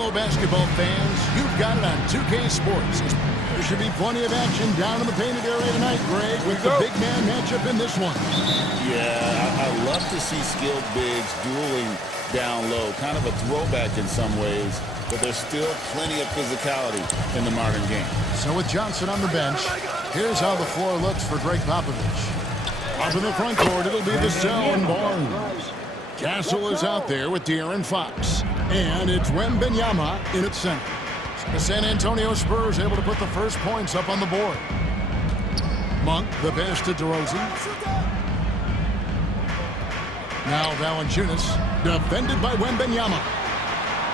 Fellow basketball fans, you've got it on 2K Sports. There should be plenty of action down in the painted area tonight, Greg, with the big man matchup in this one. Yeah, I love to see skilled bigs dueling down low. Kind of a throwback in some ways, but there's still plenty of physicality in the modern game. So with Johnson on the bench, here's how the floor looks for Greg Popovich. Up in the front court, it'll be Vassell and Barnes. Castle is out there with De'Aaron Fox. And it's Wembanyama in at center. The San Antonio Spurs able to put the first points up on the board. Monk, the pass to DeRozan. Now Valanciunas, defended by Wembanyama.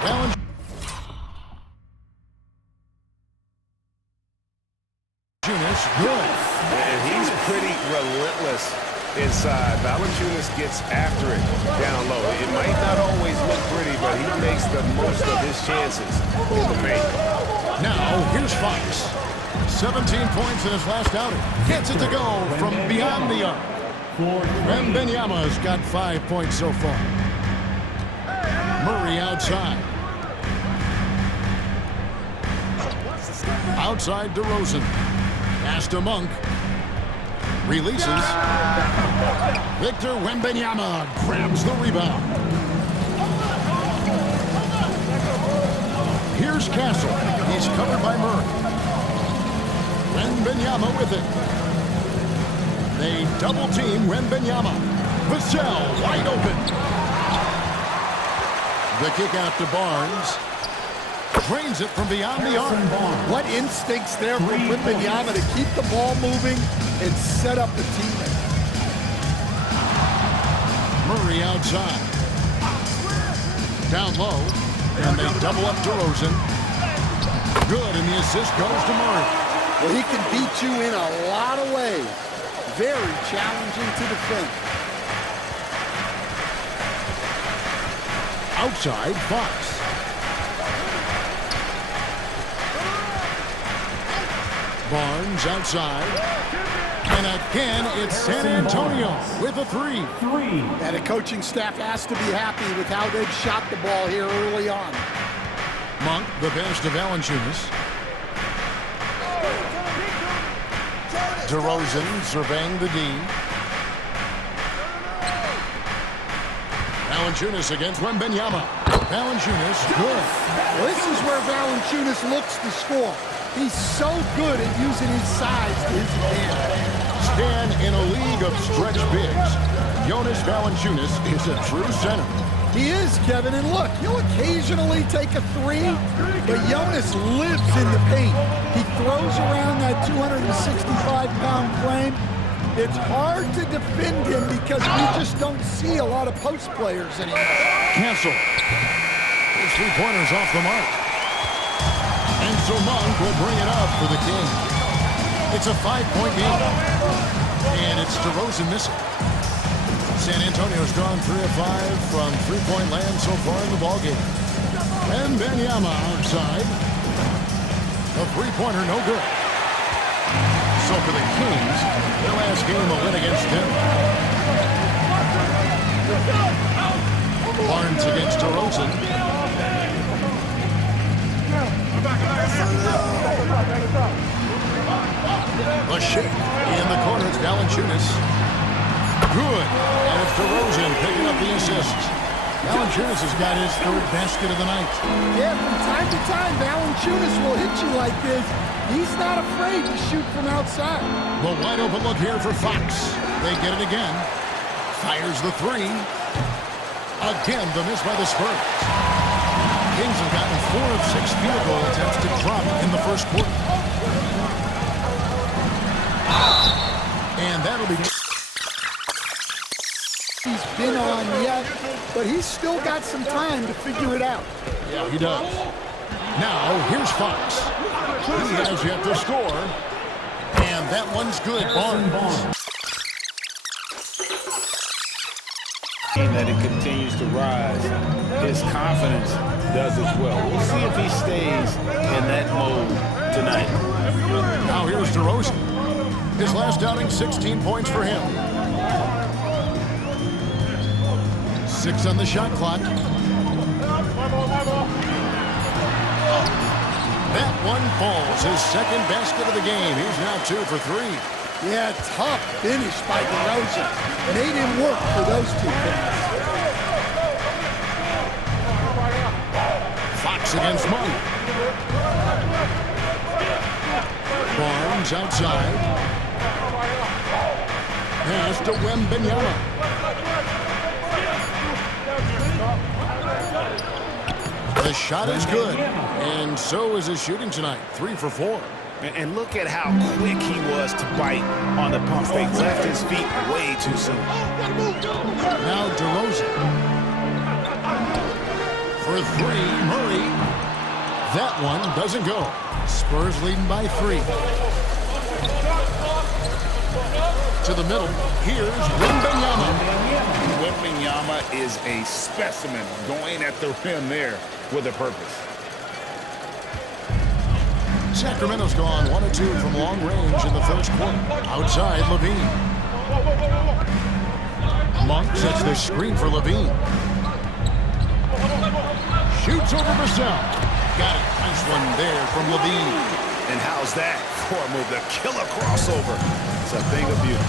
Valanciunas, good. And he's pretty relentless inside. Valanciunas gets after it down low. It might not always look pretty, but he makes the most of his chances in the paint. Now, here's Fox. 17 points in his last outing. Gets it to go from beyond the arc. Wembanyama's got 5 points so far. Murray outside. Outside DeRozan. Pass to Monk. Releases. Victor Wembanyama grabs the rebound. Here's Castle. He's covered by Murray. Wembanyama with it. They double team Wembanyama. Vassell wide open. The kick out to Barnes. Drains it from beyond the arc. What instincts there from Wembanyama to keep the ball moving and set up the teammate. Murray outside. Down low. And they double up DeRozan. Good, and the assist goes to Murray. Well, he can beat you in a lot of ways. Very challenging to defend. Outside, Fox. Barnes outside. And again, it's San Antonio with a three. And the coaching staff has to be happy with how they've shot the ball here early on. Monk, the pass to Valanciunas. DeRozan surveying the D. Valanciunas against Wembanyama. Valanciunas, good. Well, this is where Valanciunas looks to score. He's so good at using his size to his advantage. Stan, in a league of stretch bigs, Jonas Valanciunas is a true center. He is, Kevin, and look, he'll occasionally take a three, but Jonas lives in the paint. He throws around that 265-pound frame. It's hard to defend him because we just don't see a lot of post players anymore. Cancel. His three-pointer's off the mark. And so Monk will bring it up for the King. It's a 5-point game. And it's DeRozan missing. San Antonio's drawn 3 of 5 from three-point land so far in the ballgame. And Wembanyama outside. A three-pointer, no good. So for the Kings, their last game a win against Denver. Barnes against DeRozan. A shake in the corner. It's Valanciunas. Good. And it's DeRozan picking up the assist. Valanciunas has got his third basket of the night. Yeah, from time to time, Valanciunas will hit you like this. He's not afraid to shoot from outside. The wide open look here for Fox. They get it again. Fires the three. Again, the miss by the Spurs. Kings have gotten 4 of 6 field goal attempts to drop in the first quarter. And that'll be... He's been on yet, but he's still got some time to figure it out. Yeah, he does. Now, here's Fox. He has yet to score. And that one's good. Barnes. That it continues to rise. His confidence does as well. We'll see if he stays in that mode tonight. Now here's DeRozan. His last outing, 16 points for him. 6 on the shot clock. one falls. His second basket of the game. He's now 2 for 3. Yeah, tough finish by DeRozan. Made him work for those 2 points. Fox against Monk. Barnes outside. Pass to Wembanyama. The shot is good, and so is his shooting tonight. 3 for 4. And look at how quick he was to bite on the pump fake. Left his feet way too soon. Now DeRozan. For 3, Murray. That one doesn't go. Spurs leading by 3. To the middle. Here's Wembanyama. Wembanyama is a specimen going at the rim there with a purpose. Sacramento's gone 1 of 2 from long range in the first quarter. Outside, Levine. Monk sets the screen for Levine. Shoots over Vassell. Got it. Nice one there from Levine. And how's that for a move? The killer crossover. It's a thing of beauty.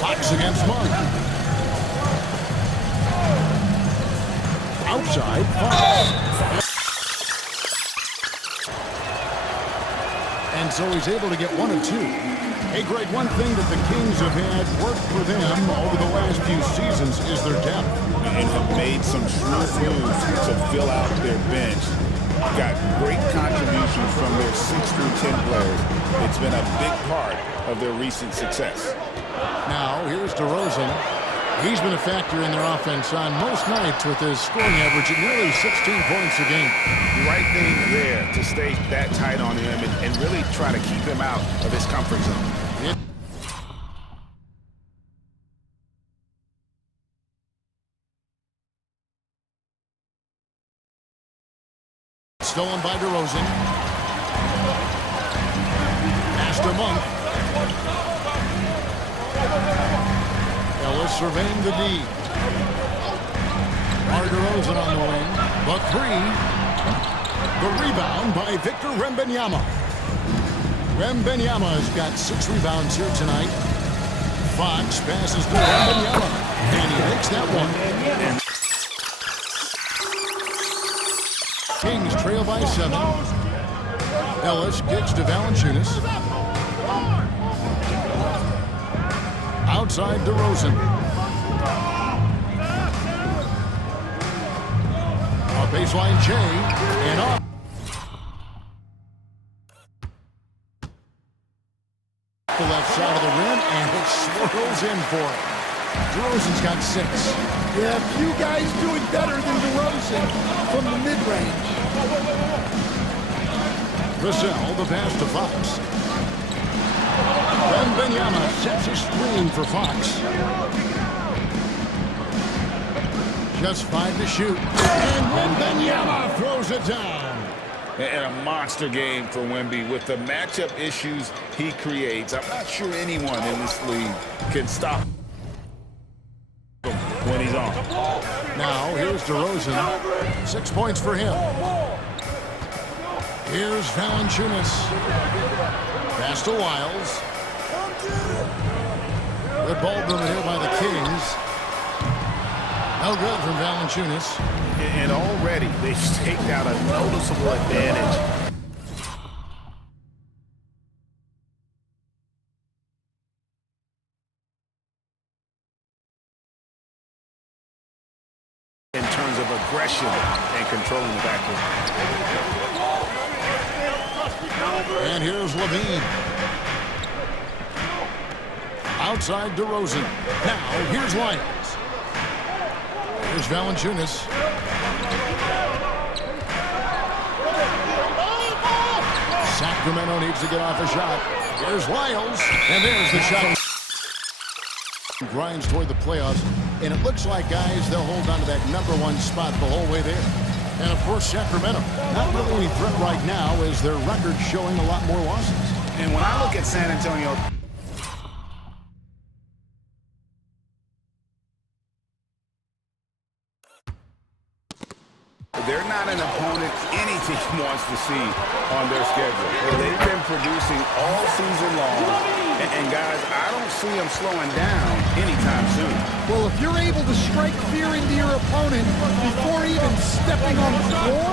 Fox against Monk. Outside, Fox. And so he's able to get 1 of 2. Hey, Greg, one thing that the Kings have had work for them over the last few seasons is their depth. And have made some shrewd moves to fill out their bench. Got great contributions from their 6 through 10 players. It's been a big part of their recent success. Now, here's DeRozan. He's been a factor in their offense on most nights with his scoring average at nearly 16 points a game. The right thing there to stay that tight on him and really try to keep him out of his comfort zone. Stolen by DeRozan. Pass to Monk. Ellis surveying the D. DeRozan on the wing. The 3. The rebound by Victor Wembanyama. Wembanyama has got 6 rebounds here tonight. Fox passes to Wembanyama. And he makes that one. Kings trail by 7. Ellis kicks to Valanciunas. Outside DeRozan. A baseline J and up. The left side of the rim and it swirls in for him. DeRozan's got 6. Yeah, few guys doing better than DeRozan from the mid-range. Vassell, the pass to Fox. Wembanyama sets a screen for Fox. Just 5 to shoot. And Wembanyama throws it down. And a monster game for Wemby with the matchup issues he creates. I'm not sure anyone in this league can stop him when he's on. Now, here's DeRozan. 6 points for him. Here's Valanciunas. Pass to Wiles. Good ball movement here by the Kings. No good from Valanciunas. And already they've staked out a noticeable advantage. In terms of aggression and controlling the backcourt. And here's Levine. Outside DeRozan. Now, here's Lyons. Here's Valanciunas. Sacramento needs to get off a shot. Here's Lyles. And there's the shot. Grinds toward the playoffs. And it looks like, guys, they'll hold on to that #1 spot the whole way there. And, of course, Sacramento. Not really any threat right now as their record showing a lot more losses. And when I look at San Antonio, They're not an opponent any team wants to see on their schedule. They've been producing all season long. And guys, I don't see them slowing down anytime soon. Well, if you're able to strike fear into your opponent before even stepping on the floor,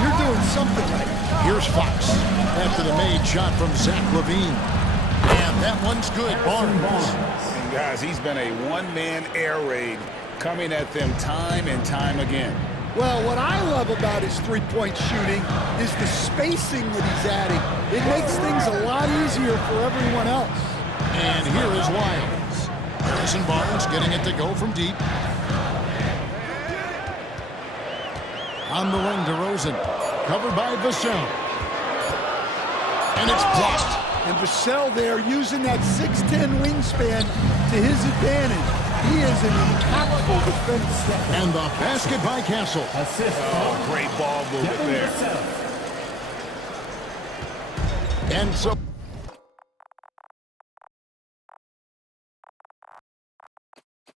you're doing something right. Here's Fox after the made shot from Zach LaVine. And that one's good. Barnes. And guys, he's been a one-man air raid coming at them time and time again. Well, what I love about his three-point shooting is the spacing that he's adding. It makes things a lot easier for everyone else. And here is Lyles. Harrison Barnes getting it to go from deep. On the wing, DeRozan. Covered by Vassell. And it's blocked. And Vassell there using that 6'10 wingspan to his advantage. He is an impactful defense. And the basket by Castle. Oh, great ball movement there. And so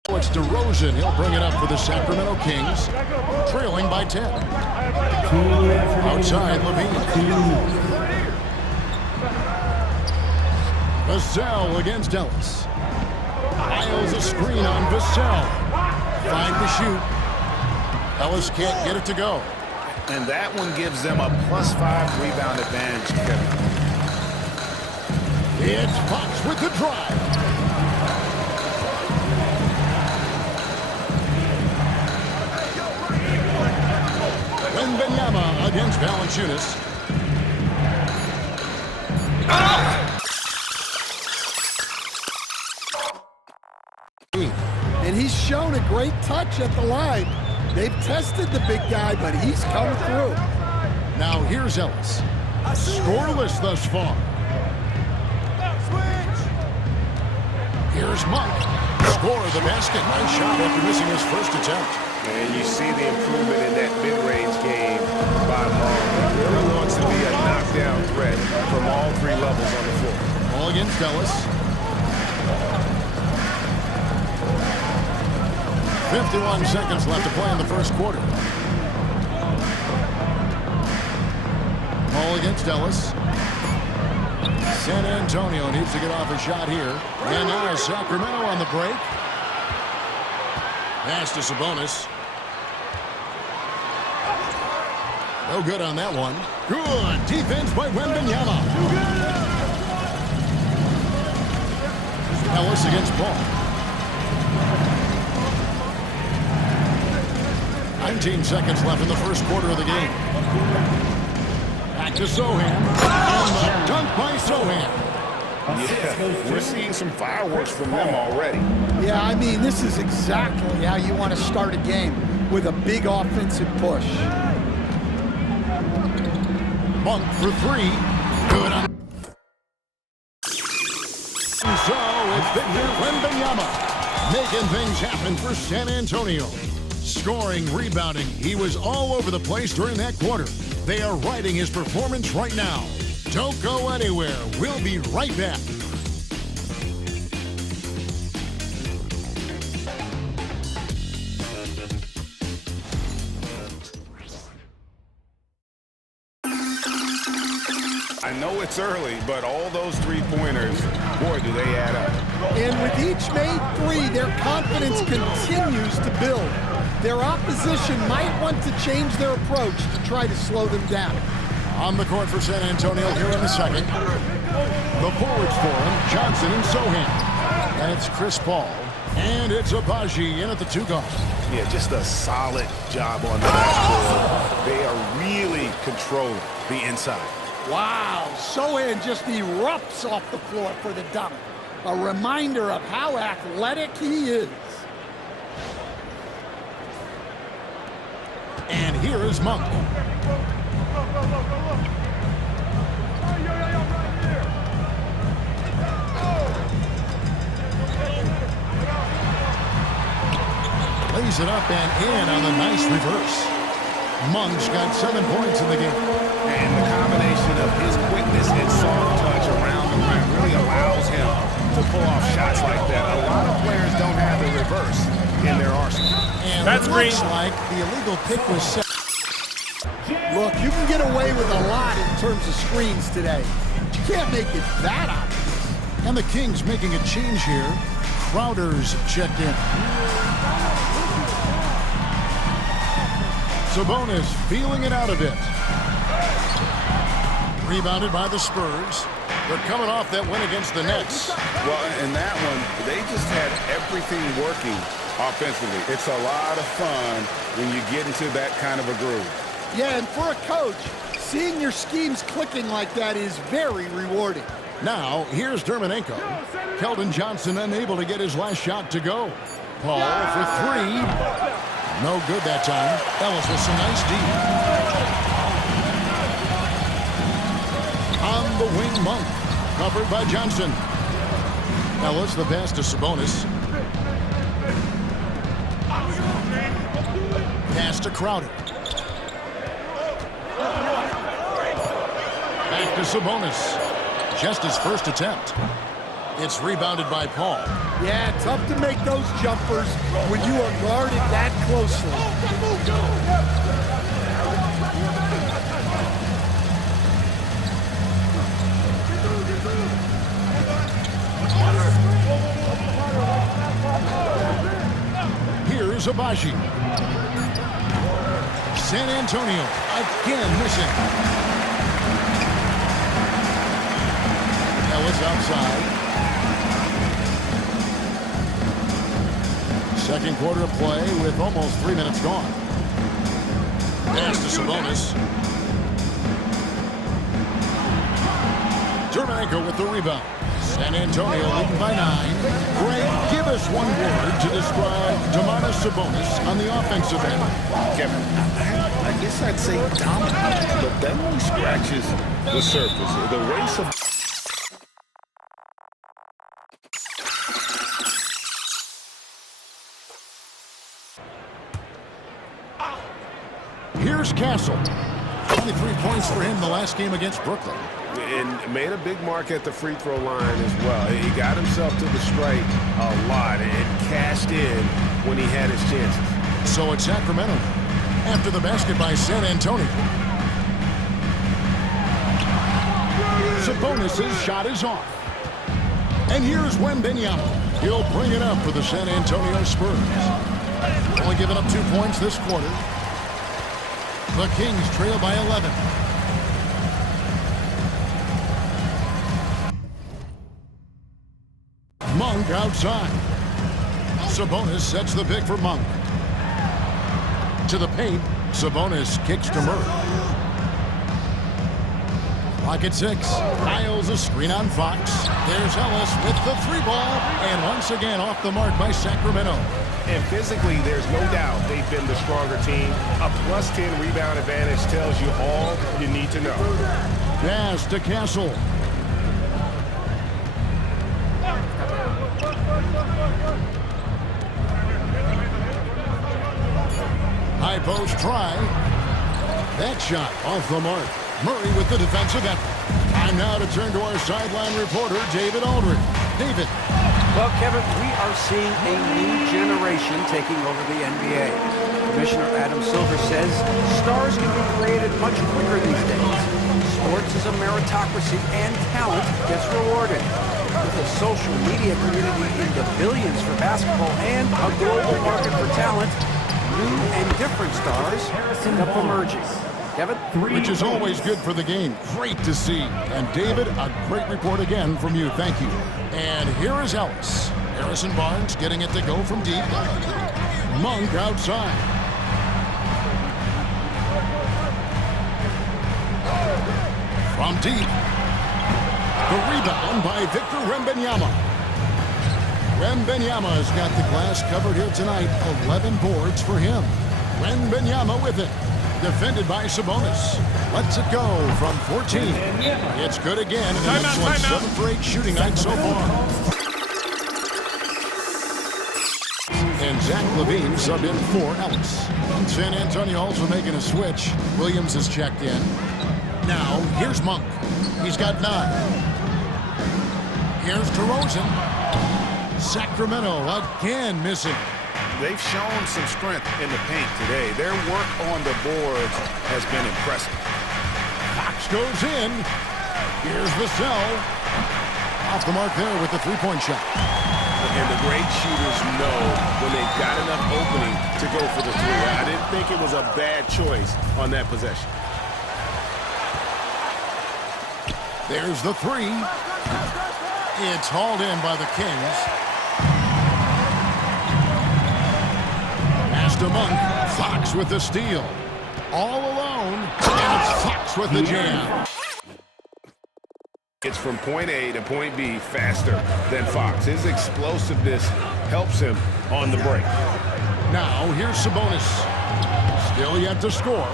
it's DeRozan. He'll bring it up for the Sacramento Kings, trailing by 10. Outside, LaVine. Vassell against Ellis. Lyles a screen on Vassell. 5 to shoot. Ellis can't get it to go. And that one gives them a +5 rebound advantage, Kevin. It's Fox with the drive. Wembanyama against Valanciunas. And he's shown a great touch at the line. They've tested the big guy, but he's come through. Now here's Ellis. Scoreless thus far. Here's Monk. Score of the basket. Nice shot after missing his first attempt. And you see the improvement in that mid-range game by Monk. He really wants to be a knockdown threat from all 3 levels on the floor. All against Ellis. 51 seconds left to play in the first quarter. All against Ellis. San Antonio needs to get off a shot here. And now Sacramento on the break. Pass to Sabonis. No good on that one. Good defense by Wembanyama. Ellis against Paul. 19 seconds left in the first quarter of the game. Back to Sohan. And the dunk by Sohan. Yeah, we're seeing some fireworks from them already. Yeah, I mean, this is exactly how you want to start a game, with a big offensive push. Monk for 3. Good on. And so it's Victor Wembanyama making things happen for San Antonio. Scoring, rebounding, he was all over the place during that quarter. They are riding his performance right now. Don't go anywhere. We'll be right back. I know it's early, but all those 3-pointers, boy, do they add up. And with each made 3, their confidence continues to build. Their opposition might want to change their approach to try to slow them down. On the court for San Antonio here in the second. The forwards for him, Johnson and Sohan. And it's Chris Paul. And it's Abaji in at the 2 guard. Yeah, just a solid job on the backboard. They are really controlling the inside. Wow, Sohan just erupts off the floor for the dunk. A reminder of how athletic he is. And here is Monk. Lays it up and in on the nice reverse. Monk's got 7 points in the game. And the combination of his quickness and soft touch around the rim really allows him to pull off shots like that. A lot of players don't have the reverse in their arsenal. And that's looks like the illegal pick was set. Look, you can get away with a lot in terms of screens today. But you can't make it that obvious. And the Kings making a change here. Crowder's checked in. Sabonis feeling it out a bit. Rebounded by the Spurs. They're coming off that win against the Nets. Well, in that one, they just had everything working offensively. It's a lot of fun when you get into that kind of a groove. Yeah, and for a coach, seeing your schemes clicking like that is very rewarding. Now, here's Dermanenko. Keldon Johnson unable to get his last shot to go. Paul for three. No good that time. Ellis with some nice D. On the wing, Monk. Covered by Johnson. Ellis the pass to Sabonis. Pass to Crowder. Back to Sabonis. Just his first attempt. It's rebounded by Paul. Yeah, tough to make those jumpers when you are guarded that closely. Here's Abaji. San Antonio again missing. Ellis outside. Second quarter of play with almost 3 minutes gone. Pass to Sabonis. Dermanenko with the rebound. San Antonio leading by 9. Greg, give us one word to describe Domantas Sabonis on the offensive end. Kevin, I guess I'd say dominant, but that only scratches the surface. The race of... Here's Castle. 23 points for him the last game against Brooklyn. And made a big mark at the free throw line as well. He got himself to the stripe a lot and cashed in when he had his chances. So it's Sacramento after the basket by San Antonio. Sabonis' shot is off. And here's Wembanyama. He'll bring it up for the San Antonio Spurs. Only giving up 2 points this quarter. The Kings trail by 11. Monk outside. Sabonis sets the pick for Monk. To the paint, Sabonis kicks to Murray. Clock at 6. Miles a screen on Fox. There's Ellis with the 3-ball. And once again off the mark by Sacramento. And physically, there's no doubt they've been the stronger team. A +10 rebound advantage tells you all you need to know. Pass to Castle. High post try. That shot off the mark. Murray with the defensive effort. Time now to turn to our sideline reporter, David Aldridge. David. Well, Kevin, we are seeing a new generation taking over the NBA. Commissioner Adam Silver says stars can be created much quicker these days. Sports is a meritocracy and talent gets rewarded. With a social media community in the billions for basketball and a global market for talent, new and different stars end up emerging. Kevin? Which is always good for the game. Great to see. And David, a great report again from you. Thank you. And here is Ellis. Harrison Barnes getting it to go from deep. Monk outside. From deep. The rebound by Victor Wembanyama. Wembanyama's got the glass covered here tonight. 11 boards for him. Wembanyama with it. Defended by Sabonis. Lets it go from 14. It's good again. And an excellent 7 for 8 shooting night so far. And Zach LaVine subbed in for Ellis. And San Antonio also making a switch. Williams is checked in. Now, here's Monk. He's got 9. Here's DeRozan. Sacramento again missing. they've shown some strength in the paint today. Their work on the boards has been impressive. Fox goes in. Here's Vassell. Off the mark there with the three-point shot. And the great shooters know when they've got enough opening to go for the three. I didn't think it was a bad choice on that possession. There's the three. It's hauled in by the Kings. Pass to Monk. Fox with the steal. All alone. And it's Fox with the jam. It's from point A to point B faster than Fox. His explosiveness helps him on the break. Now here's Sabonis. Still yet to score.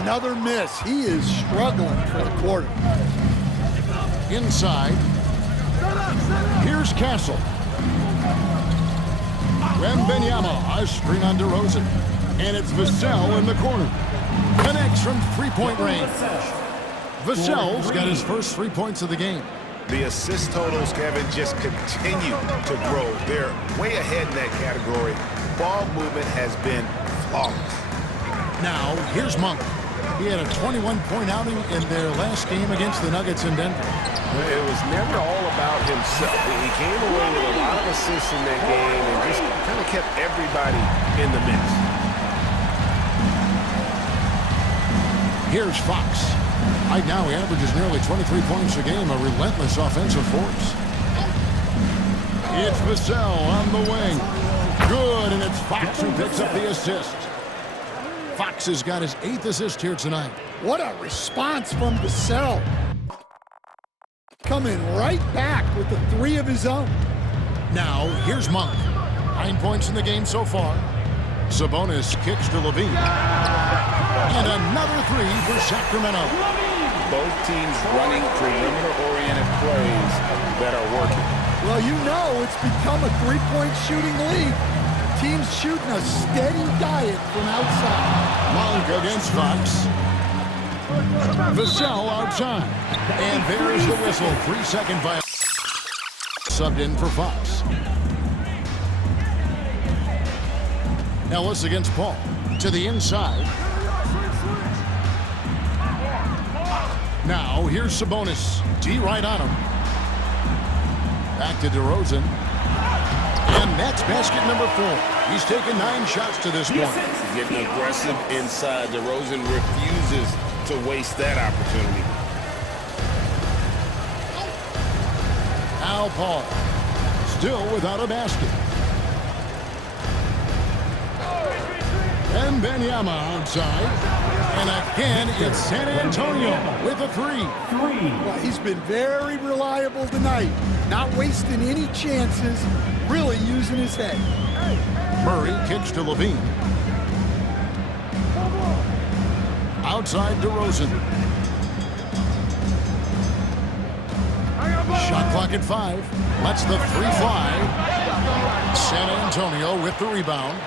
Another miss. He is struggling for the quarter. Inside. Here's Castle. Wembanyama, a screen on DeRozan. And it's Vassell in the corner. Connects from three-point range. Vassell's got his first 3 points of the game. The assist totals, Kevin, just continue to grow. They're way ahead in that category. Ball movement has been flawless. Now, here's Monk. He had a 21-point outing in their last game against the Nuggets in Denver. It was never all about himself. He came away with a lot of assists in that game and just kind of kept everybody in the mix. Here's Fox. Right now, he averages nearly 23 points a game, a relentless offensive force. It's Vassell on the wing. Good, and it's Fox who picks up the assist. Fox has got his 8th assist here tonight. What a response from Vassell. Coming right back with the 3 of his own. Now, here's Monk. 9 points in the game so far. Sabonis kicks to Levine. And another 3 for Sacramento. Both teams running perimeter-oriented plays that are working. Well, you know it's become a three-point shooting league. Teams shooting a steady diet from outside. Monk against Fox. Vassell outside. And there's the whistle. 3-second violation. Subbed in for Fox. Ellis against Paul. To the inside. Now, here's Sabonis. D right on him. Back to DeRozan. And that's basket number 4. He's taken 9 shots to this point. Getting aggressive inside. DeRozan refuses to waste that opportunity. Now Paul. Still without a basket. And Wembanyama outside. And again, it's San Antonio with a 3. Well, he's been very reliable tonight. Not wasting any chances. Really using his head. Murray kicks to Levine. Outside DeRozan. Shot clock at 5. Lets the 3 fly. San Antonio with the rebound.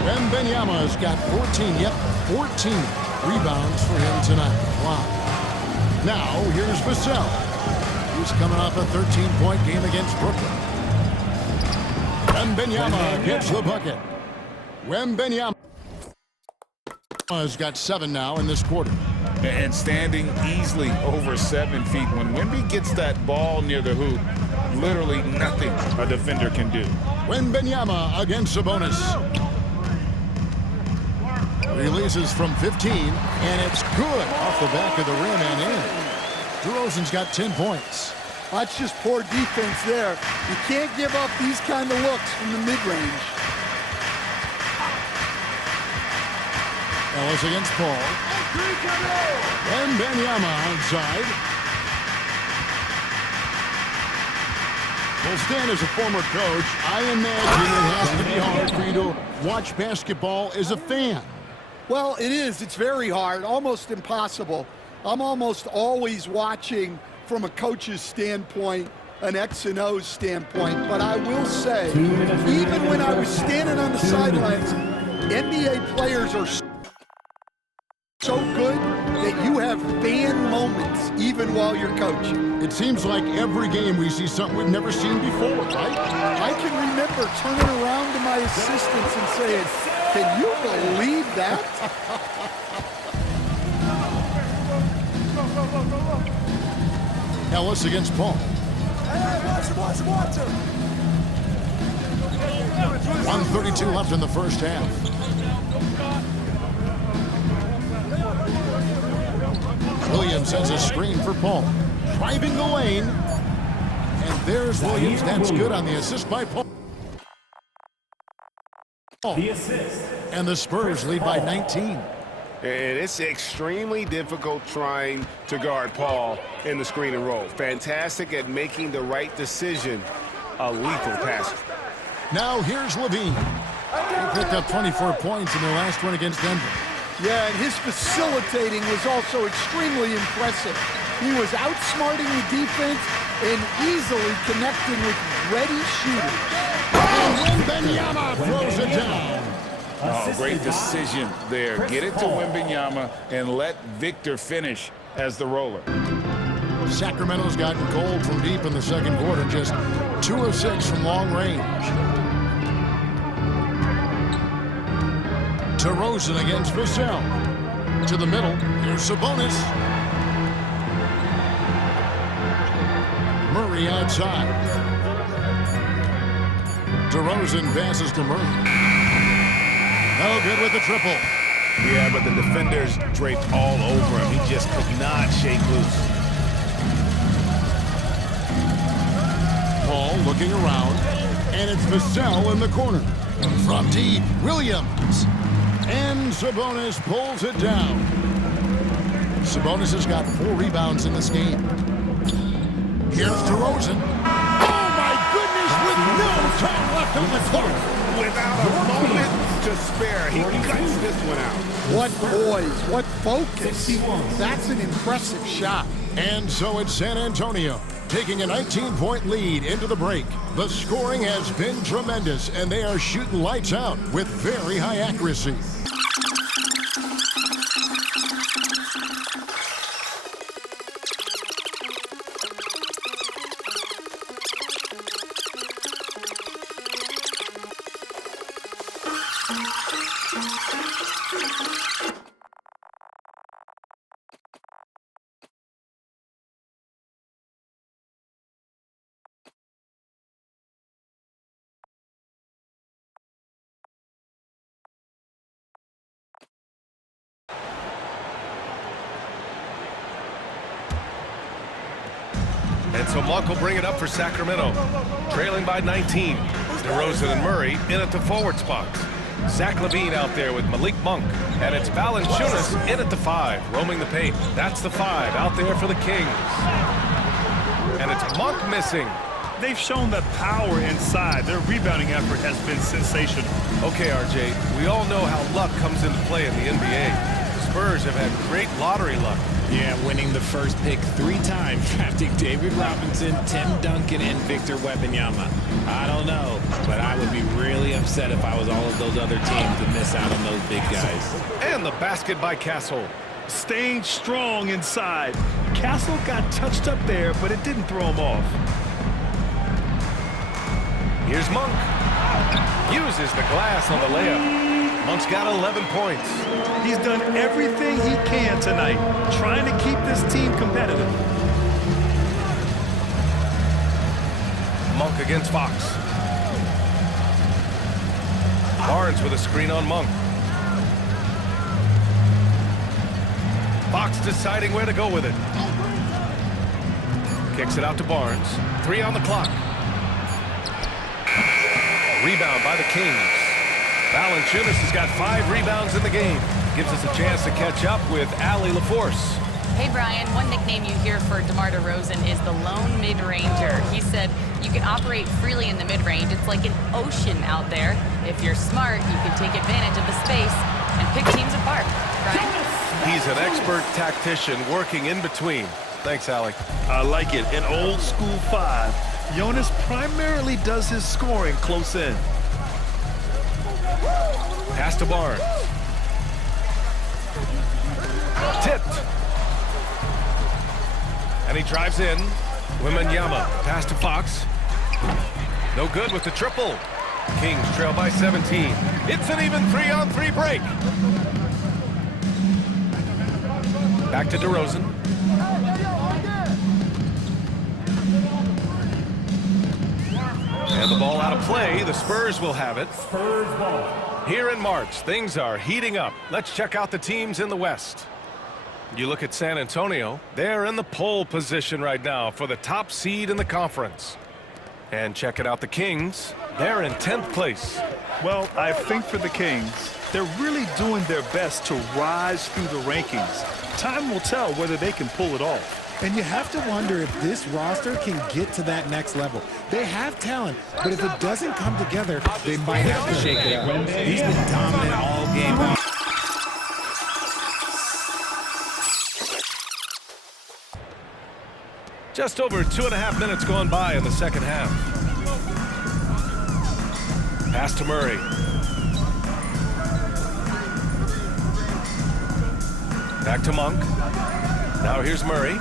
Wembanyama's got 14. Yep, 14 rebounds for him tonight. Wow. Now, here's Vassell. He's coming off a 13-point game against Brooklyn. Wembanyama gets the bucket. Wembanyama has got 7 now in this quarter. And standing easily over 7 feet. When Wemby gets that ball near the hoop, literally nothing a defender can do. Wembanyama against Sabonis. Releases from 15, and it's good off the back of the rim and in. DeRozan's got 10 points. That's just poor defense there. You can't give up these kind of looks from the mid-range. Ellis against Paul. And Wembanyama outside. Well, Stan, as a former coach, I imagine it has to be hard for you to watch basketball as a fan. Well, it is. It's very hard, almost impossible. I'm almost always watching from a coach's standpoint, an X and O's standpoint. But I will say, even when I was standing on the sidelines, NBA players are So good that you have fan moments even while you're coaching. It seems like every game we see something we've never seen before, right? I can remember turning around to my assistants and saying, "Can you believe that?" Ellis against Paul. Watch him. 1:32 left in the first half. Williams sends a screen for Paul. Driving the lane. And there's Williams. That's good on the assist by Paul. And the Spurs lead by 19. And it's extremely difficult trying to guard Paul in the screen and roll. Fantastic at making the right decision. A lethal passer. Now here's Levine. He picked up 24 points in their last one against Denver. Yeah, and his facilitating was also extremely impressive. He was outsmarting the defense and easily connecting with ready shooters. And Wembanyama throws it down. Oh, great decision there. Get it to Wembanyama and let Victor finish as the roller. Sacramento's gotten cold from deep in the second quarter, just 2 of 6 from long range. DeRozan against Vassell. To the middle, here's Sabonis. Murray outside. DeRozan passes to Murray. No good with the triple. Yeah, but the defenders draped all over him. He just could not shake loose. Paul looking around, and it's Vassell in the corner. From deep, Williams. And Sabonis pulls it down. Sabonis has got 4 rebounds in this game. Here's DeRozan. Oh, my goodness, with no time left on the clock. Without a moment to spare, he cuts this one out. What poise, what focus. That's an impressive shot. And so it's San Antonio taking a 19-point lead into the break. The scoring has been tremendous, and they are shooting lights out with very high accuracy. And so Monk will bring it up for Sacramento. Trailing by 19. DeRozan and Murray in at the forward spots. Zach LaVine out there with Malik Monk. And it's Valanciunas in at the 5, roaming the paint. That's the 5 out there for the Kings. And it's Monk missing. They've shown the power inside. Their rebounding effort has been sensational. Okay, RJ, we all know how luck comes into play in the NBA. The Spurs have had great lottery luck. Yeah, winning the first pick 3 times, drafting David Robinson, Tim Duncan, and Victor Wembanyama. I don't know, but I would be really upset if I was all of those other teams to miss out on those big guys. And the basket by Castle. Staying strong inside. Castle got touched up there, but it didn't throw him off. Here's Monk. Uses the glass on the layup. Monk's got 11 points. He's done everything he can tonight, trying to keep this team competitive. Monk against Fox. Barnes with a screen on Monk. Fox deciding where to go with it. Kicks it out to Barnes. 3 on the clock. Rebound by the Kings. Valanciunas has got 5 rebounds in the game. Gives us a chance to catch up with Allie LaForce. Hey, Brian, one nickname you hear for DeMar DeRozan is the lone mid-ranger. He said you can operate freely in the mid-range. It's like an ocean out there. If you're smart, you can take advantage of the space and pick teams apart. Brian? He's an expert tactician working in between. Thanks, Allie. I like it. An old school 5. Jonas primarily does his scoring close in. Pass to Barnes. Tipped. And he drives in. Wembanyama, pass to Fox. No good with the triple. Kings trail by 17. It's an even 3-on-3 break. Back to DeRozan. And the ball out of play. The Spurs will have it. Spurs ball. Here in March, things are heating up. Let's check out the teams in the West. You look at San Antonio. They're in the pole position right now for the top seed in the conference. And checking out the Kings. They're in 10th place. Well, I think for the Kings, they're really doing their best to rise through the rankings. Time will tell whether they can pull it off. And you have to wonder if this roster can get to that next level. They have talent, but if it doesn't come together, they might have to shake it up. He's been dominant all game long. Just over 2.5 minutes gone by in the second half. Pass to Murray. Back to Monk. Now here's Murray.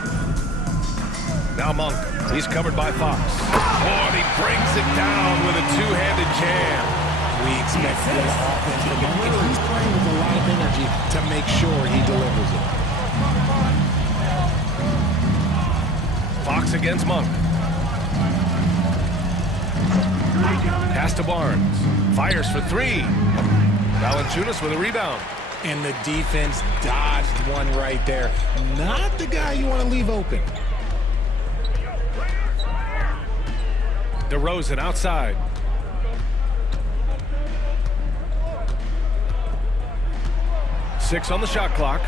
Now Monk. He's covered by Fox. Oh, and he brings it down with a two-handed jam. We expect this offense from Monk, and he's playing with a lot of energy to make sure he delivers it. Fox against Monk. Pass to Barnes. Fires for three. Valanciunas with a rebound. And the defense dodged one right there. Not the guy you want to leave open. DeRozan outside. Six on the shot clock.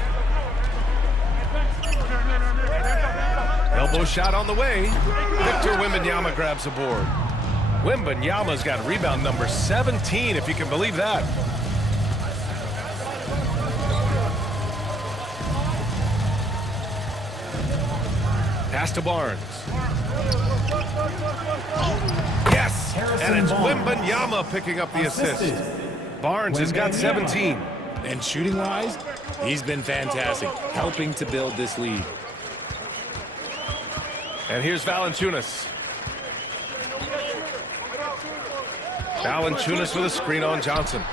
Elbow shot on the way. Victor Wembanyama grabs the board. Wembanyama's got rebound number 17, if you can believe that. Pass to Barnes. Yes! And it's Wembanyama picking up the assist. Barnes has got 17. And shooting-wise, he's been fantastic, helping to build this lead. And here's Valanciunas. Valanciunas with a screen on Johnson.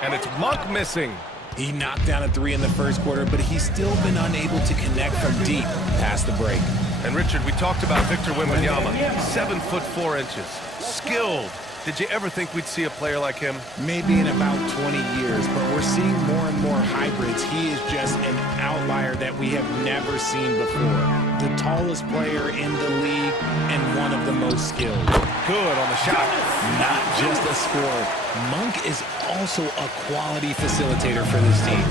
And it's Monk missing. He knocked down a three in the first quarter, but he's still been unable to connect from deep past the break. And Richard, we talked about Victor Wembanyama, 7'4". Skilled. Did you ever think we'd see a player like him? Maybe in about 20 years, but we're seeing more and more hybrids. He is just an outlier that we have never seen before. The tallest player in the league and one of the most skilled. Good on the shot. Not just a scorer. Monk is also a quality facilitator for this team.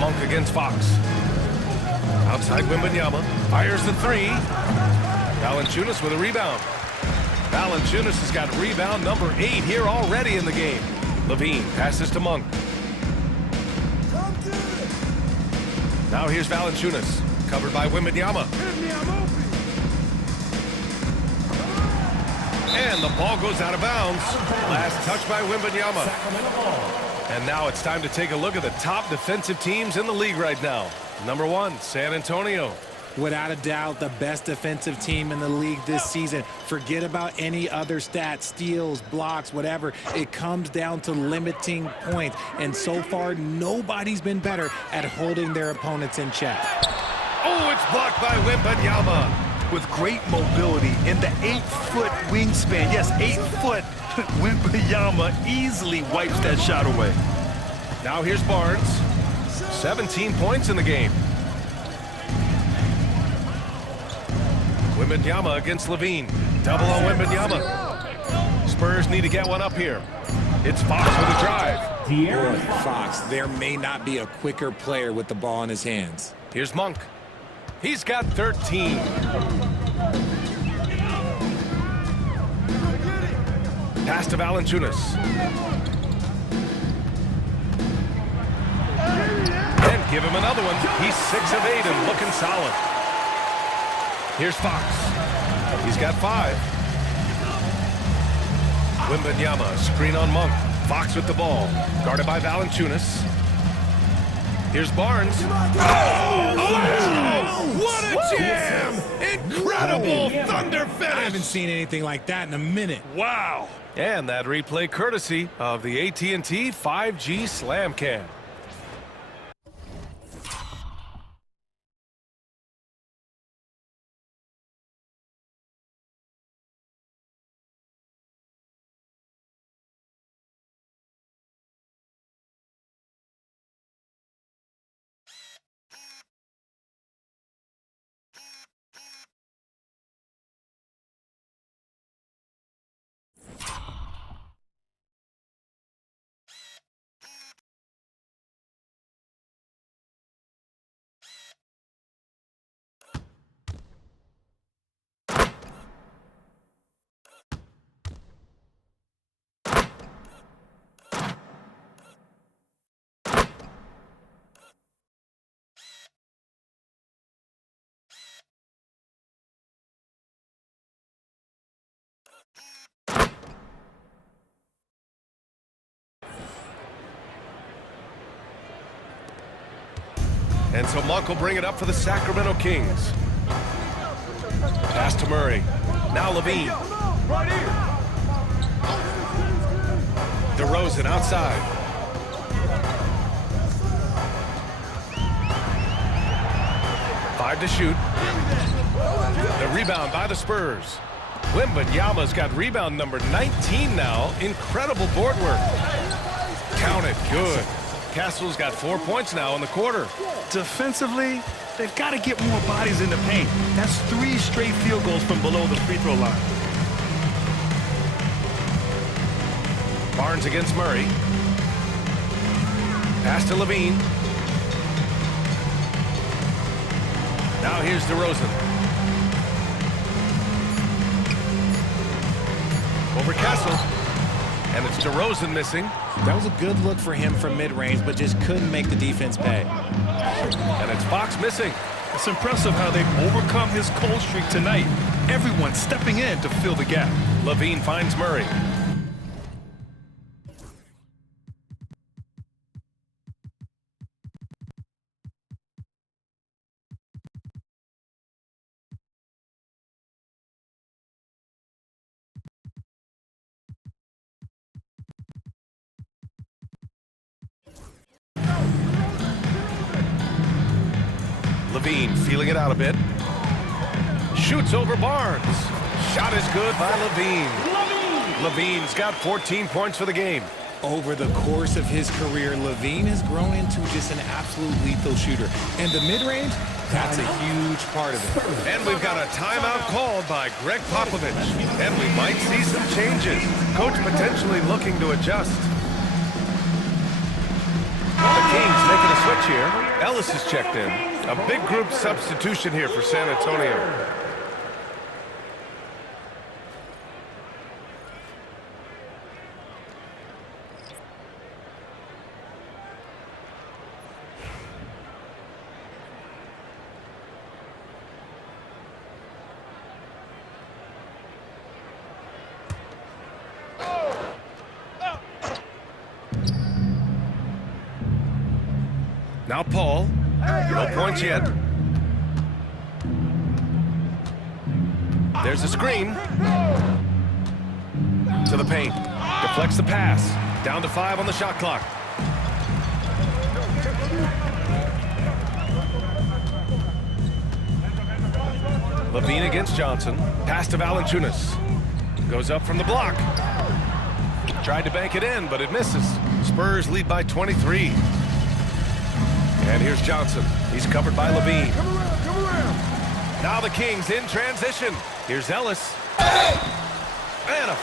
Monk against Fox. Outside Wembanyama. Fires the three. Valanciunas with a rebound. Valanciunas has got rebound number 8 here already in the game. Levine passes to Monk. Now here's Valanciunas, covered by Wembanyama. And the ball goes out of bounds. Last touch by Wembanyama. And now it's time to take a look at the top defensive teams in the league right now. Number 1, San Antonio. Without a doubt, the best defensive team in the league this season. Forget about any other stats, steals, blocks, whatever. It comes down to limiting points. And so far, nobody's been better at holding their opponents in check. Oh, it's blocked by Wembanyama. With great mobility and the 8-foot wingspan. Yes, 8 foot. Wembanyama easily wipes that shot away. Now here's Barnes. 17 points in the game. Wembanyama against Levine. Double on Wembanyama. Spurs need to get one up here. It's Fox with a drive. Boy, Fox, there may not be a quicker player with the ball in his hands. Here's Monk. He's got 13. Pass to Valanciunas. And give him another one. He's 6 of 8 and looking solid. Here's Fox. He's got 5. Wembanyama, screen on Monk. Fox with the ball. Guarded by Valanciunas. Here's Barnes. Oh, what a jam! Incredible thunder finish! I haven't seen anything like that in a minute. Wow. And that replay courtesy of the AT&T 5G Slam Cam. And so Monk will bring it up for the Sacramento Kings. Pass to Murray. Now Levine. DeRozan outside. Five to shoot. The rebound by the Spurs. Wembanyama's got rebound number 19 now. Incredible board work. Count it. Good. Castle's got 4 points now in the quarter. Defensively, they've got to get more bodies in the paint. That's 3 straight field goals from below the free throw line. Barnes against Murray. Pass to Levine. Now here's DeRozan. Over Castle. And it's DeRozan missing. That was a good look for him from mid-range, but just couldn't make the defense pay. And it's Fox missing. It's impressive how they've overcome his cold streak tonight. Everyone stepping in to fill the gap. Levine finds Murray. Levine feeling it out a bit. Shoots over Barnes. Shot is good by Levine. Levine's got 14 points for the game. Over the course of his career, Levine has grown into just an absolute lethal shooter. And the mid-range, that's a huge part of it. And we've got a timeout called by Greg Popovich. And we might see some changes. Coach potentially looking to adjust. The Kings making a switch here. Ellis is checked in. A big group substitution here for San Antonio. Now Paul. No points yet. There's a screen. To the paint. Deflects the pass. Down to 5 on the shot clock. Levine against Johnson. Pass to Valanciunas. Goes up from the block. Tried to bank it in, but it misses. Spurs lead by 23. And here's Johnson. He's covered by Levine. Now the Kings in transition. Here's Ellis. And a...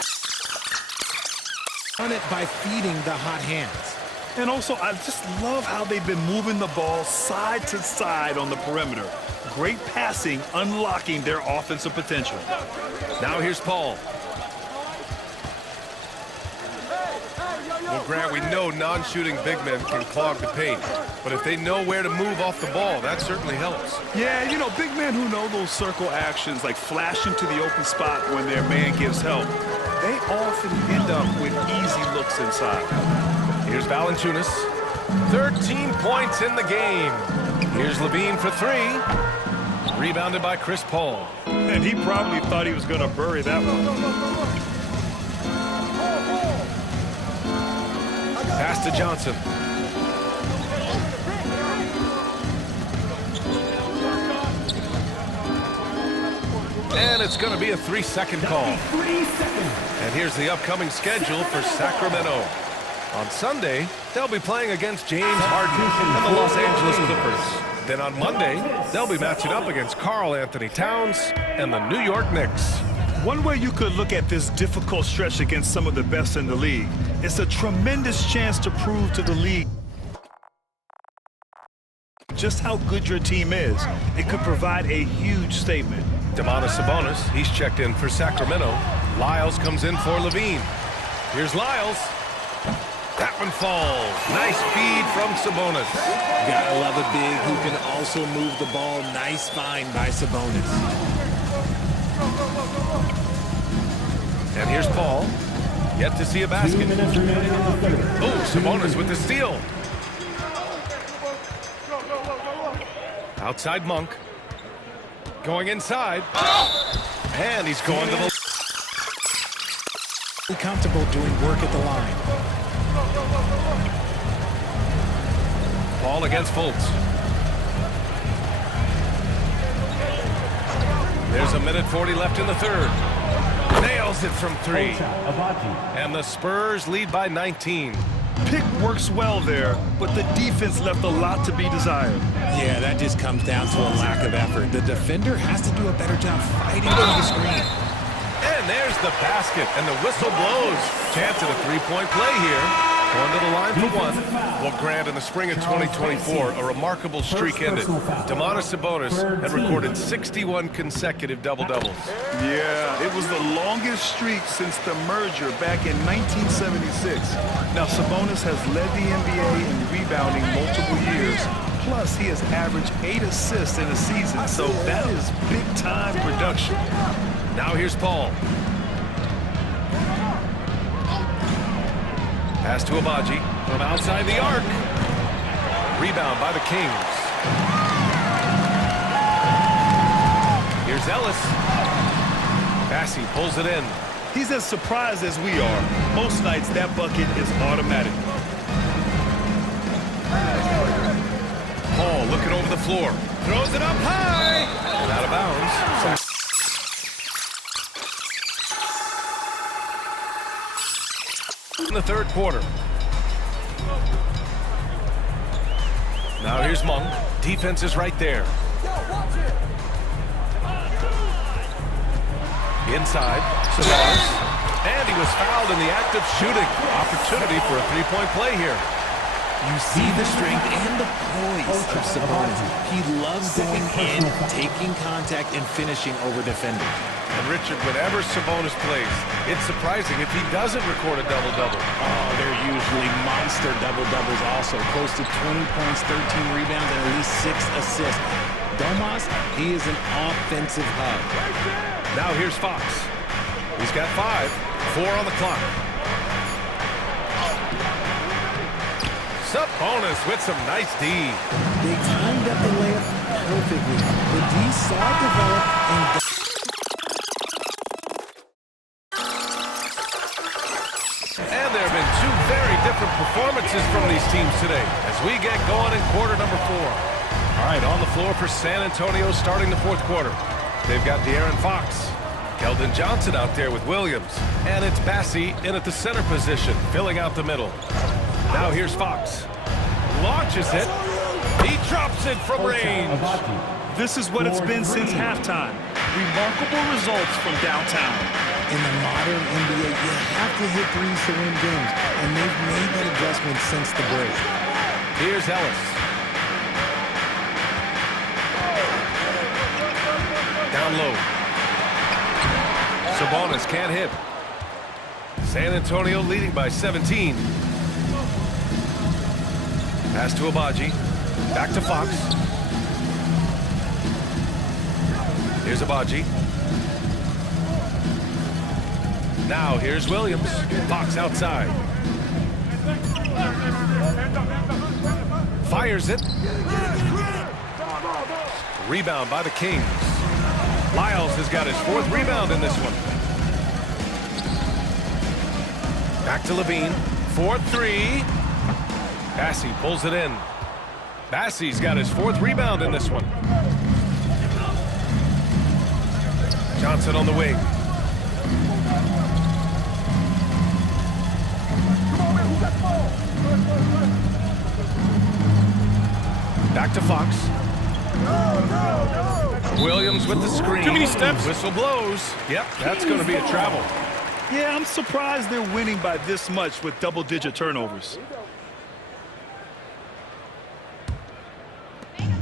Done it by feeding the hot hands. And also, I just love how they've been moving the ball side to side on the perimeter. Great passing, unlocking their offensive potential. Now here's Paul. Well, Grant, we know non-shooting big men can clog the paint, but if they know where to move off the ball, that certainly helps. Yeah, you know, big men who know those circle actions, like flashing to the open spot when their man gives help, they often end up with easy looks inside. Here's Valanciunas. 13 points in the game. Here's Levine for three. Rebounded by Chris Paul. And he probably thought he was going to bury that one. Pass to Johnson. And it's going to be a 3-second call. And here's the upcoming schedule for Sacramento. On Sunday, they'll be playing against James Harden and the Los Angeles Clippers. Then on Monday, they'll be matching up against Karl Anthony Towns and the New York Knicks. One way you could look at this difficult stretch against some of the best in the league, it's a tremendous chance to prove to the league just how good your team is. It could provide a huge statement. Domantas Sabonis, he's checked in for Sacramento. Lyles comes in for Levine. Here's Lyles. That one falls. Nice feed from Sabonis. Gotta love a big who can also move the ball. Nice find by Sabonis. And here's Paul. Yet to see a basket. Oh, Sabonis with the steal. Outside Monk. Going inside. And he's going to the... Comfortable doing work at the line. Paul against Fultz. There's a minute 40 left in the third. Nails it from three. And the Spurs lead by 19. Pick works well there, but the defense left a lot to be desired. Yeah, that just comes down to a lack of effort. The defender has to do a better job fighting through the screen. And there's the basket, and the whistle blows. Chance at a three-point play here. Going to the line for one. Well, Grant, in the spring of 2024, a remarkable streak ended. Domantas Sabonis had recorded 61 consecutive double-doubles. Yeah, it was the longest streak since the merger back in 1976. Now, Sabonis has led the NBA in rebounding multiple years. Plus, he has averaged 8 assists in a season, so that is big-time production. Now here's Paul. Pass to Abaji from outside the arc. Rebound by the Kings. Here's Ellis. Bassey pulls it in. He's as surprised as we are. Most nights, that bucket is automatic. Paul looking over the floor. Throws it up high. And out of bounds. In the third quarter. Now here's Monk. Defense is right there. Inside, Sabonis. And he was fouled in the act of shooting. Opportunity for a three-point play here. You see the strength and the poise of Sabonis. He loves going in, taking contact, and finishing over defenders. And Richard, whenever Sabonis plays, it's surprising if he doesn't record a double-double. Oh, they're usually monster double-doubles also. Close to 20 points, 13 rebounds, and at least 6 assists. Domas, he is an offensive hub. Now here's Fox. He's got 5, 4 on the clock. Sabonis with some nice D. They timed up the layup perfectly. The D saw it develop and... And there have been 2 very different performances from these teams today as we get going in quarter number 4. All right, on the floor for San Antonio starting the fourth quarter. They've got De'Aaron Fox, Keldon Johnson out there with Williams, and it's Bassey in at the center position, filling out the middle. Now here's Fox. Launches it. He drops it from range. This is what it's been since halftime. Remarkable results from downtown. In the modern NBA, you have to hit threes to win games, and they've made that adjustment since the break. Here's Ellis. Down low. Sabonis can't hit. San Antonio leading by 17. Pass to Abaji. Back to Fox. Here's Abaji. Now here's Williams. Fox outside. Fires it. Rebound by the Kings. Lyles has got his 4th rebound in this one. Back to Levine. 4-3. Bassey pulls it in. Bassey's got his 4th rebound in this one. Johnson on the wing. Back to Fox. Williams with the screen. Too many steps. Whistle blows. Yep, that's going to be a travel. Yeah, I'm surprised they're winning by this much with double-digit turnovers.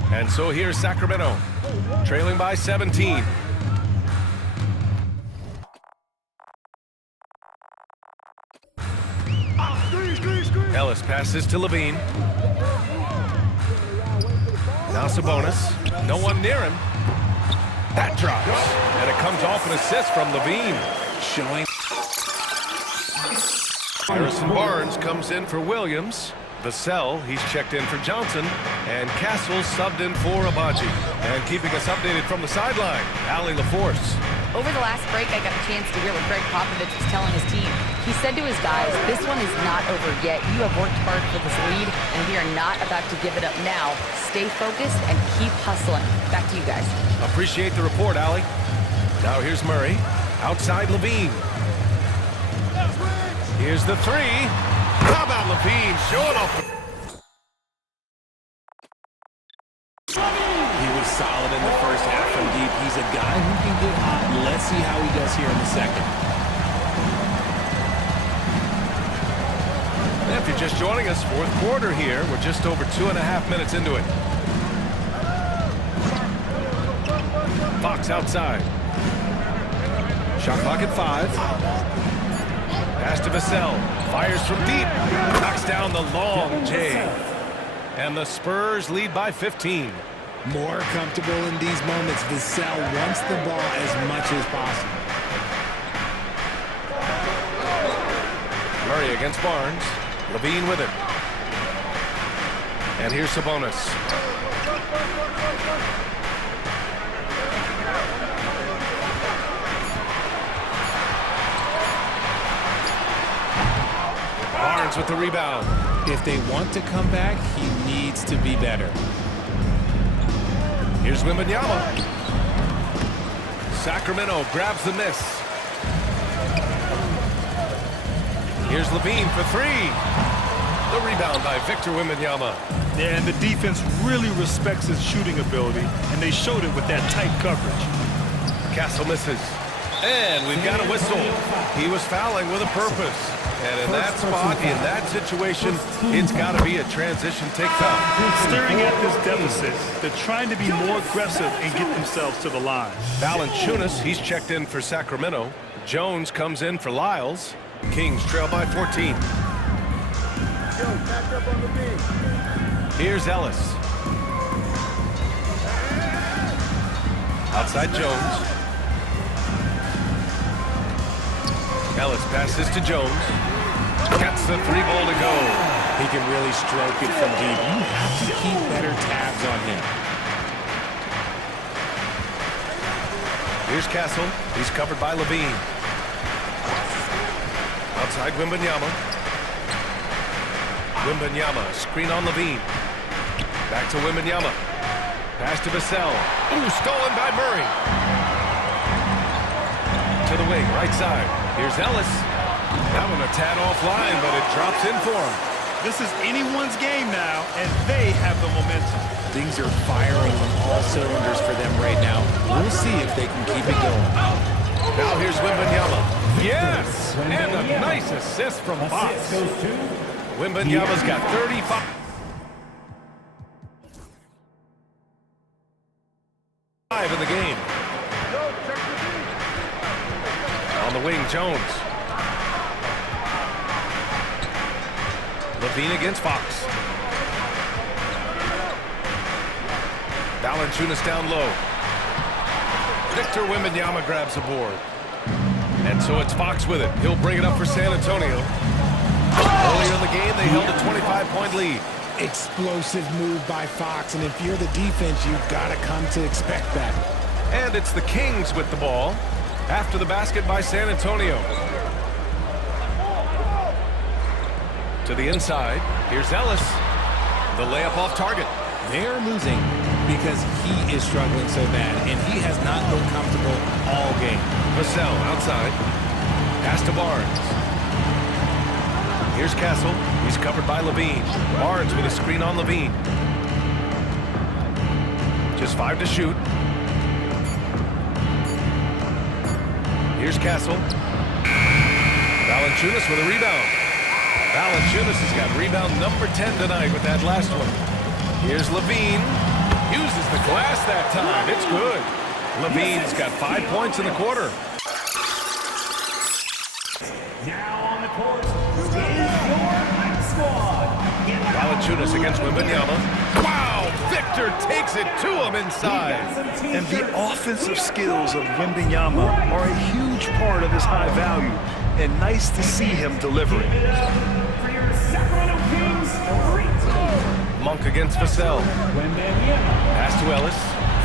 And so here's Sacramento, trailing by 17. Ellis passes to Levine. Now Sabonis. No one near him. That drops. And it comes off an assist from Levine. Showing. Harrison Barnes comes in for Williams. Vassell, he's checked in for Johnson. And Castle subbed in for Abaji. And keeping us updated from the sideline, Allie LaForce. Over the last break, I got a chance to hear what Greg Popovich was telling his team. He said to his guys, this one is not over yet. You have worked hard for this lead, and we are not about to give it up now. Stay focused and keep hustling. Back to you guys. Appreciate the report, Allie. Now here's Murray. Outside Levine. Here's the 3. How about Levine showing off? He was solid in the first half from deep. He's a guy who can get hot. Let's see how he does here in the second. If you're just joining us, 4th quarter here. We're just over 2.5 minutes into it. Fox outside. Shot clock at 5. Pass to Vassell. Fires from deep. Knocks down the long J. And the Spurs lead by 15. More comfortable in these moments. Vassell wants the ball as much as possible. Murray against Barnes. Levine with it. And here's Sabonis. Barnes with the rebound. If they want to come back, he needs to be better. Here's Wembanyama. Sacramento grabs the miss. Here's Levine for 3. The rebound by Victor Wembanyama. Yeah, and the defense really respects his shooting ability, and they showed it with that tight coverage. Castle misses. And we've got a whistle. He was fouling with a purpose. And in that spot, in that situation, it's got to be a transition take foul. Staring at this deficit, they're trying to be more aggressive and get themselves to the line. Valanciunas, he's checked in for Sacramento. Jones comes in for Lyles. Kings trail by 14. Here's Ellis. Outside Jones. Ellis passes to Jones. Gets the 3 ball to go. He can really stroke it from deep. You have to keep better tabs on him. Here's Castle. He's covered by Levine. Outside Wembanyama. Wembanyama, screen on Levine. Back to Wembanyama. Pass to Vassell. Ooh, stolen by Murray. To the wing, right side. Here's Ellis. That one a tad offline, but it drops in for him. This is anyone's game now, and they have the momentum. Things are firing on all cylinders for them right now. We'll see if they can keep it going. Now here's Wembanyama. Yes! And a nice assist from Fox. Wembanyama's got 35. In the game. On the wing, Jones. Levine against Fox. Valanciunas down low. Victor Wembanyama grabs the board. And so it's Fox with it. He'll bring it up for San Antonio. Earlier in the game, they held a 25-point lead. Explosive move by Fox, and if you're the defense, you've got to come to expect that. And it's the Kings with the ball after the basket by San Antonio. To the inside. Here's Ellis. The layup off target. They're losing because he is struggling so bad, and he has not looked comfortable all game. Vassell outside. Pass to Barnes. Here's Castle. He's covered by Levine. Barnes with a screen on Levine. Just 5 to shoot. Here's Castle. Valanciunas with a rebound. Valanciunas has got rebound number 10 tonight with that last one. Here's Levine. Uses the glass that time. It's good. Levine's got 5 points in the quarter. Now on the court is your Hype Squad. Valanciunas against Wembanyama. Wow! Victor takes it to him inside. And the offensive skills of Wembanyama are a huge part of his high value. And nice to see him deliver it. For your Sacramento Kings, Monk against Vassell. Pass to Ellis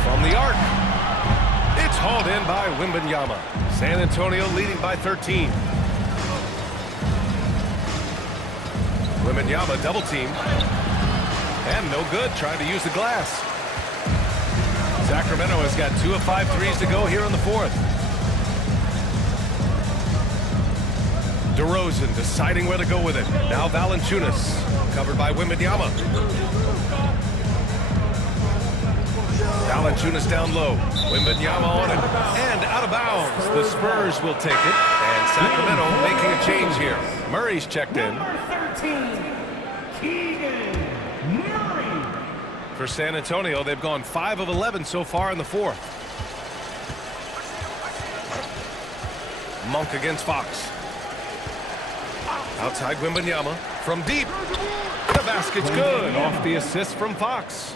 from the arc. It's hauled in by Wembanyama. San Antonio leading by 13. Wembanyama double team. And no good, trying to use the glass. Sacramento has got 2 of 5 threes to go here in the fourth. DeRozan deciding where to go with it. Now Valanciunas, covered by Wembanyama. Valanciunas down low. Wembanyama on it. And out of bounds. The Spurs will take it. And Sacramento making a change here. Murray's checked in. For San Antonio, they've gone 5 of 11 so far in the fourth. Monk against Fox. Outside Wembanyama from deep. The basket's good. Off the assist from Fox.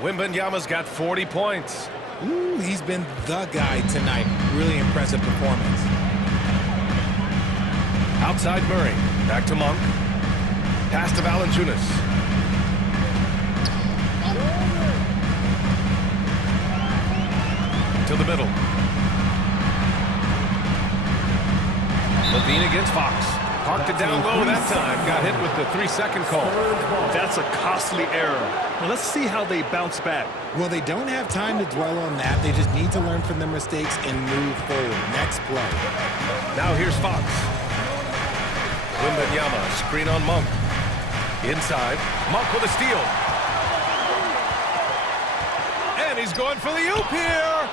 Wembanyama's got 40 points. Ooh, he's been the guy tonight. Really impressive performance. Outside Murray. Back to Monk. Pass to Valanciunas. To the middle. Levine against Fox. Parked it down low that time. Got hit with the 3-second call. That's a costly error. Well, let's see how they bounce back. Well, they don't have time to dwell on that. They just need to learn from their mistakes and move forward. Next play. Now here's Fox. Wembanyama, screen on Monk. Inside, Monk with a steal. And he's going for the oop here.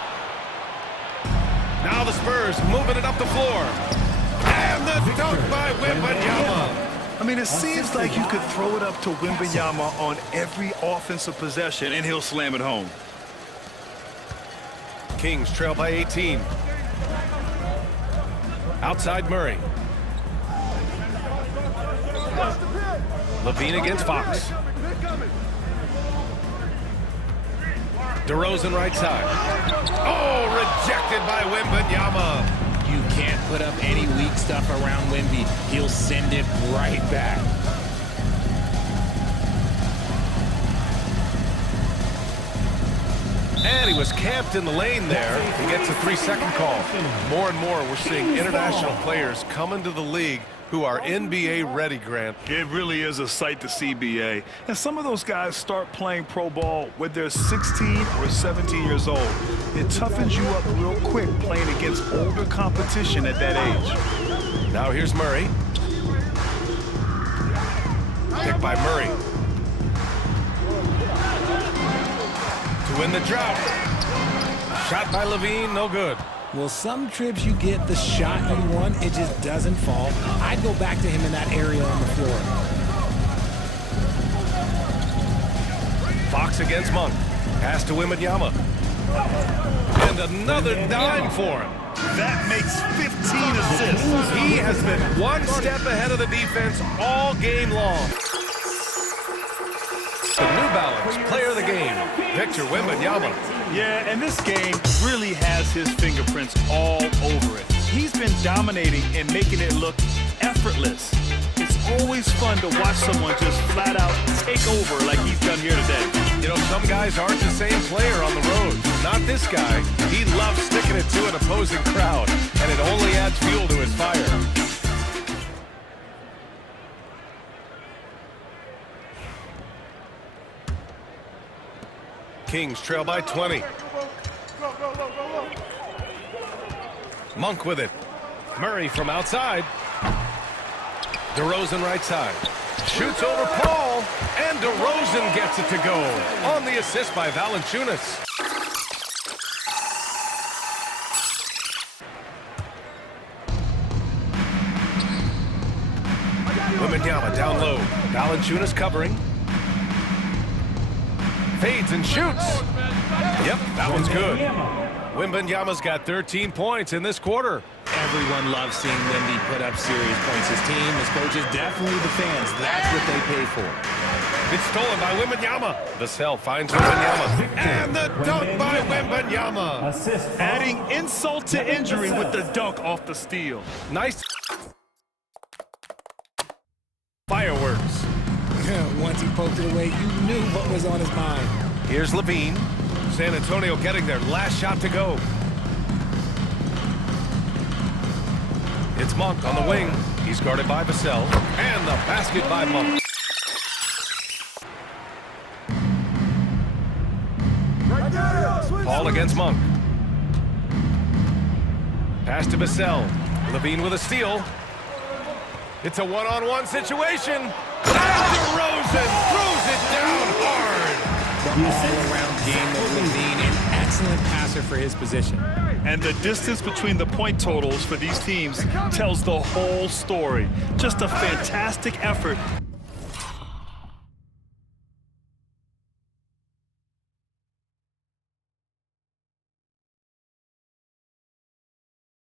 Now the Spurs moving it up the floor. And the dunk by Wembanyama. I mean, it seems like you could throw it up to Wembanyama on every offensive possession, and he'll slam it home. Kings trail by 18. Outside Murray. Levine against Fox. DeRozan right side. Oh, rejected by Wembanyama. You can't put up any weak stuff around Wemby. He'll send it right back. And he was camped in the lane there. He gets a 3-second call. More and more, we're seeing international players come into the league who are NBA ready, Grant. It really is a sight to see, BA. And some of those guys start playing pro ball when they're 16 or 17 years old. It toughens you up real quick playing against older competition at that age. Now here's Murray. Picked by Murray. To win the drought. Shot by Levine, no good. Well, some trips you get the shot you want, it just doesn't fall. I'd go back to him in that area on the floor. Fox against Monk. Pass to Wembanyama. And another dime for him. That makes 15 assists. He has been one step ahead of the defense all game long. The new balance. Player of the game, Victor Wembanyama. Yeah, and this game really has his fingerprints all over it. He's been dominating and making it look effortless. It's always fun to watch someone just flat out take over like he's done here today. You know, some guys aren't the same player on the road. Not this guy. He loves sticking it to an opposing crowd, and it only adds fuel to his fire. Kings trail by 20. Monk with it. Murray from outside. DeRozan right side. Shoots over Paul, and DeRozan gets it to go. On the assist by Valanciunas. Wembanyama down low. Valanciunas covering. Fades and shoots. Yep, that one's good. Wembanyama's got 13 points in this quarter. Everyone loves seeing Wemby put up serious points. His team, his coaches, definitely the fans. That's what they pay for. It's stolen by Wembanyama. Vassell finds Wembanyama. And the dunk by Wembanyama. Adding insult to injury with the dunk off the steal. Nice. Fireworks. Once he poked it away, you knew what was on his mind. Here's Levine. San Antonio getting their last shot to go. It's Monk on the wing. He's guarded by Vassell. And the basket by Monk. Paul against Monk. Pass to Vassell. Levine with a steal. It's a one-on-one situation. And DeRozan throws it down hard. The all-around game of Levine, an excellent passer for his position. And the distance between the point totals for these teams tells the whole story. Just a fantastic effort.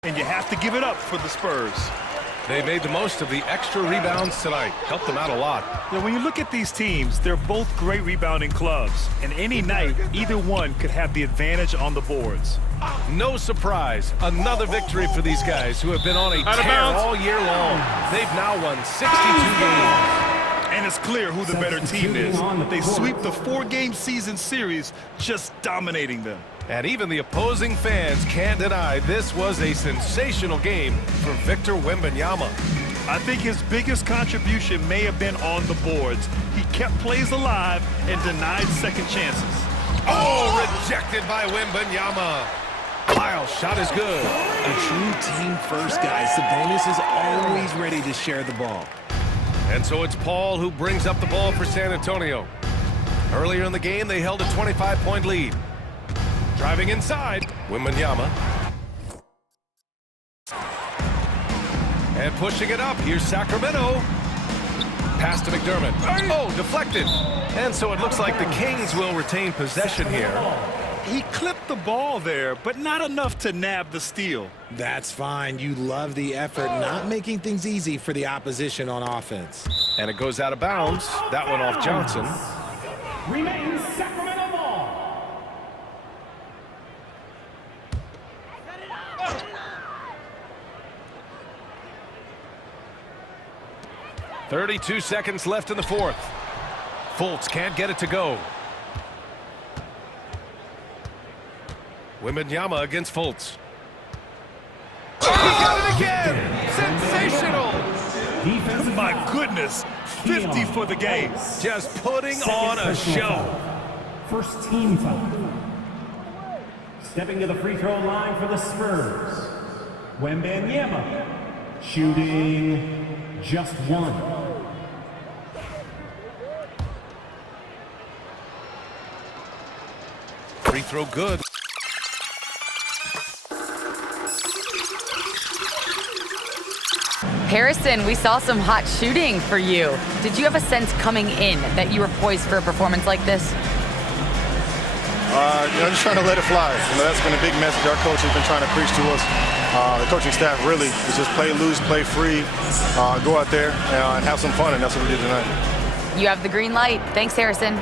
And you have to give it up for the Spurs. They made the most of the extra rebounds tonight. Helped them out a lot. Now, when you look at these teams, they're both great rebounding clubs. And any night, either one could have the advantage on the boards. No surprise. Another victory for these guys who have been on a tear all year long. They've now won 62 games. And it's clear who the better team is. They sweep the 4-game season series, just dominating them. And even the opposing fans can't deny this was a sensational game for Victor Wembanyama. I think his biggest contribution may have been on the boards. He kept plays alive and denied second chances. Oh, rejected by Wembanyama. Lyle's shot is good. A true team-first guy. Sabonis is always ready to share the ball. And so it's Paul who brings up the ball for San Antonio. Earlier in the game, they held a 25-point lead. Driving inside, Wembanyama. And pushing it up, here's Sacramento. Pass to McDermott. Oh, deflected. And so it looks like the Kings will retain possession here. He clipped the ball there, but not enough to nab the steal. That's fine. You love the effort, not making things easy for the opposition on offense. And it goes out of bounds. That one off Johnson. Remains Sacramento ball. 32 seconds left in the fourth. Fultz can't get it to go. Wembanyama against Fultz. Oh, he got it again! Sensational! My goodness, 50 for the game. Just putting on a show. First team foul. Stepping to the free throw line for the Spurs. Wembanyama. Shooting just one. Free throw good. Harrison, we saw some hot shooting for you. Did you have a sense coming in that you were poised for a performance like this? Just trying to let it fly. That's been a big message our coach has been trying to preach to us. The coaching staff really is just play loose, play free, go out there and have some fun, and that's what we did tonight. You have the green light. Thanks, Harrison.